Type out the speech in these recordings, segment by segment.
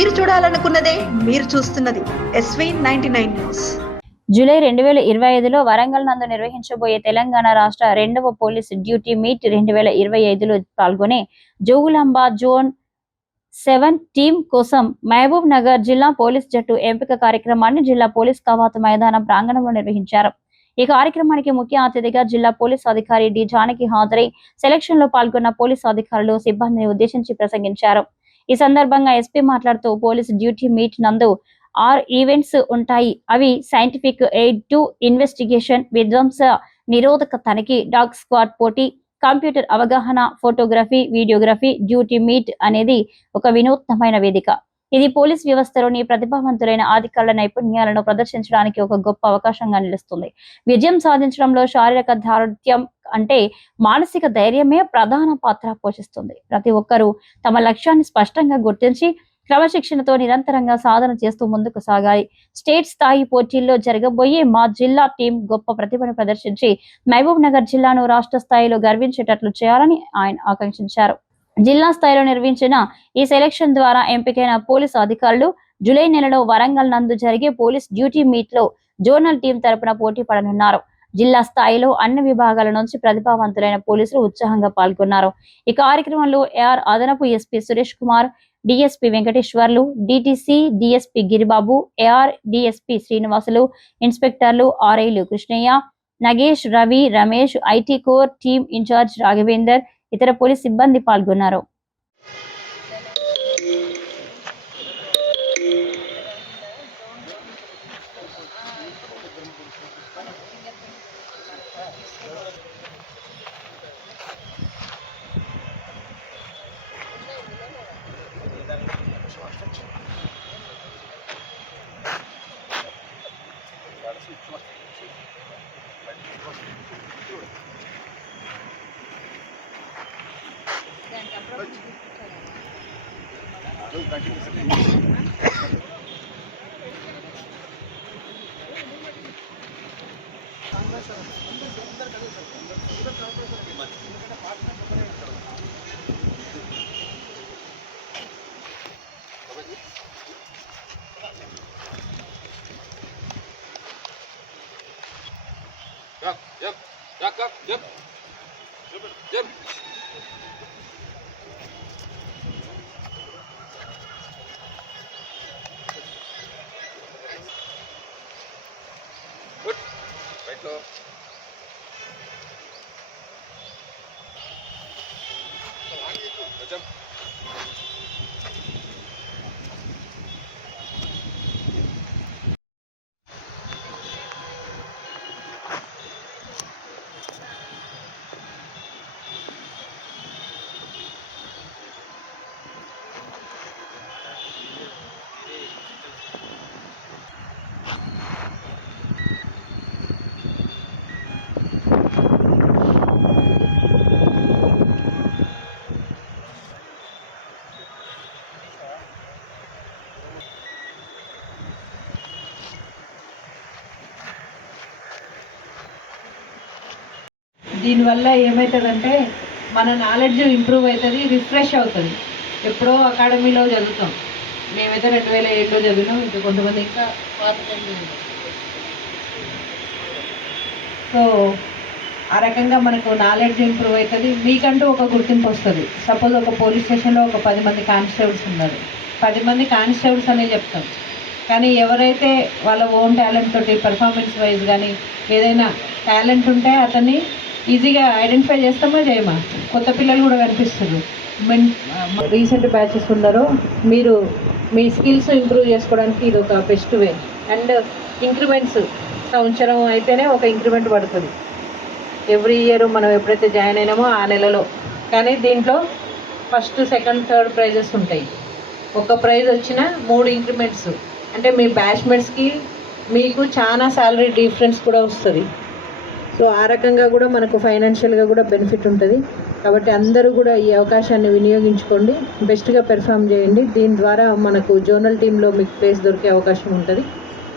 మీరు చూడాలనుకున్నదే మీరు చూస్తున్నది SV99 న్యూస్. జూలై 2025లో వరంగల్ నందు నిర్వహించబోయే తెలంగాణ రాష్ట్ర 2వ పోలీస్ డ్యూటీ మీట్ 2025లో పాల్గొనే జోగులాంబ జోన్ 7 టీం కోసం మహబూబ్ నగర్ జిల్లా పోలీస్ జట్టు ఎంపిక కార్యక్రమాన్ని జిల్లా పోలీస్ కవాతు మైదానం ప్రాంగణంలో నిర్వహించారు. ఈ కార్యక్రమానికి ముఖ్య అతిథిగా జిల్లా పోలీస్ అధికారి డి జానకి హాజరై సెలక్షన్ లో పాల్గొన్న పోలీసు అధికారులు సిబ్బందిని ఉద్దేశించి ప్రసంగించారు. ఈ సందర్భంగా ఎస్పీ మాట్లాడుతూ పోలీస్ డ్యూటీ మీట్ నందు 6 ఈవెంట్స్ ఉంటాయి. అవి సైంటిఫిక్ ఎయిడ్ టు ఇన్వెస్టిగేషన్, విధ్వంస నిరోధక తనిఖీ, డాగ్ స్క్వాడ్ పోటీ, కంప్యూటర్ అవగాహన, ఫోటోగ్రఫీ, వీడియోగ్రఫీ. డ్యూటీ మీట్ అనేది ఒక వినూత్నమైన వేదిక. ఇది పోలీస్ వ్యవస్థలోని ప్రతిభావంతులైన అధికారుల నైపుణ్యాలను ప్రదర్శించడానికి ఒక గొప్ప అవకాశంగా నిలుస్తుంది. విజయం సాధించడంలో శారీరక దారుఢ్యం అంటే మానసిక ధైర్యమే ప్రధాన పాత్ర పోషిస్తుంది. ప్రతి ఒక్కరూ తమ లక్ష్యాన్ని స్పష్టంగా గుర్తించి క్రమశిక్షణతో నిరంతరంగా సాధన చేస్తూ ముందుకు సాగాలి. స్టేట్ స్థాయి పోటీల్లో జరగబోయే మా జిల్లా టీం గొప్ప ప్రతిభను ప్రదర్శించి మహబూబ్ నగర్ జిల్లాను రాష్ట్ర స్థాయిలో గర్వించేటట్లు చేయాలని ఆయన ఆకాంక్షించారు. జిల్లా స్థాయిలో నిర్వహించిన ఈ సెలక్షన్ ద్వారా ఎంపికైన పోలీసు అధికారులు జూలై నెలలో వరంగల్ నందు జరిగే పోలీస్ డ్యూటీ మీట్ లో జోనల్ టీం తరపున పోటీ పడనున్నారు. జిల్లా స్థాయిలో అన్ని విభాగాల నుంచి ప్రతిభావంతులైన పోలీసులు ఉత్సాహంగా పాల్గొన్నారు. ఈ కార్యక్రమంలో ఏఆర్ అదనపు SP Suresh Kumar, DSP Venkateswarlu, DTC DSP Giribabu, AR DSP Srinivasulu, ఇన్స్పెక్టర్లు ఆర్ఐలు Krishnaiah, Nagesh, Ravi, Ramesh, IT core team incharge Raghavender, ఇతర పోలీస్ సిబ్బంది పాల్గొన్నారు. దీనివల్ల ఏమవుతుందంటే మన నాలెడ్జ్ ఇంప్రూవ్ అవుతుంది, రిఫ్రెష్ అవుతుంది. ఎప్పుడో అకాడమీలో చదువుతాం, మేమైతే 2007లో చదివినాం, ఇంకా కొంతమంది ఇంకా పాత టైంలో. సో ఆ రకంగా మనకు నాలెడ్జ్ ఇంప్రూవ్ అవుతుంది, మీకంటూ ఒక గుర్తింపు వస్తుంది. సపోజ్ ఒక పోలీస్ స్టేషన్లో ఒక 10 మంది కానిస్టేబుల్స్ ఉన్నారు, 10 మంది కానిస్టేబుల్స్ అనే చెప్తాం. కానీ ఎవరైతే వాళ్ళ ఓన్ టాలెంట్ తోటి పర్ఫార్మెన్స్ వైజ్ కానీ ఏదైనా టాలెంట్ ఉంటే అతన్ని ఈజీగా ఐడెంటిఫై చేస్తామా చేయమా. కొత్త పిల్లలు కూడా కనిపిస్తారు. రీసెంట్ బ్యాచెస్ ఉన్నారో మీరు మీ స్కిల్స్ ఇంప్రూవ్ చేసుకోవడానికి ఇది ఒక బెస్ట్ వే. అండ్ ఇంక్రిమెంట్స్ సంవత్సరం అయితేనే ఒక ఇంక్రిమెంట్ పడుతుంది. ఎవ్రీ ఇయర్ మనం ఎప్పుడైతే జాయిన్ అయినామో ఆ నెలలో. కానీ దీంట్లో ఫస్ట్, సెకండ్, థర్డ్ ప్రైజెస్ ఉంటాయి. ఒక ప్రైజ్ వచ్చిన 3 ఇంక్రిమెంట్స్ అంటే మీ బ్యాచ్మెంట్స్కి మీకు చాలా శాలరీ డిఫరెన్స్ కూడా వస్తుంది. సో ఆ రకంగా కూడా మనకు ఫైనాన్షియల్గా కూడా బెనిఫిట్ ఉంటుంది. కాబట్టి అందరూ కూడా ఈ అవకాశాన్ని వినియోగించుకోండి, బెస్ట్గా పెర్ఫామ్ చేయండి. దీని ద్వారా మనకు జోనల్ టీంలో మీకు ప్లేస్ దొరికే అవకాశం ఉంటుంది.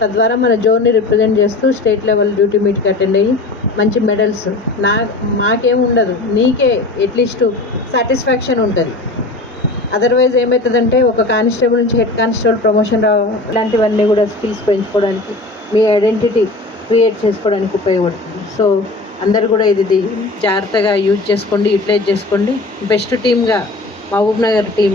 తద్వారా మన జోన్ని రిప్రజెంట్ చేస్తూ స్టేట్ లెవెల్ డ్యూటీ మీట్కి అటెండ్ అయ్యి మంచి మెడల్స్ మాకేం ఉండదు, నీకే అట్లీస్ట్ సాటిస్ఫాక్షన్ ఉంటుంది. అదర్వైజ్ ఏమవుతుందంటే ఒక కానిస్టేబుల్ నుంచి హెడ్ కానిస్టేబుల్ ప్రమోషన్ రావడం ఇలాంటివన్నీ కూడా స్కిల్స్ పెంచుకోవడానికి మీ ఐడెంటిటీ క్రియేట్ చేసుకోవడానికి ఉపయోగపడుతుంది. సో అందరు కూడా ఇది జాగ్రత్తగా యూజ్ చేసుకోండి, యూటిలైజ్ చేసుకోండి. బెస్ట్ టీమ్గా మహబూబ్ నగర్ టీం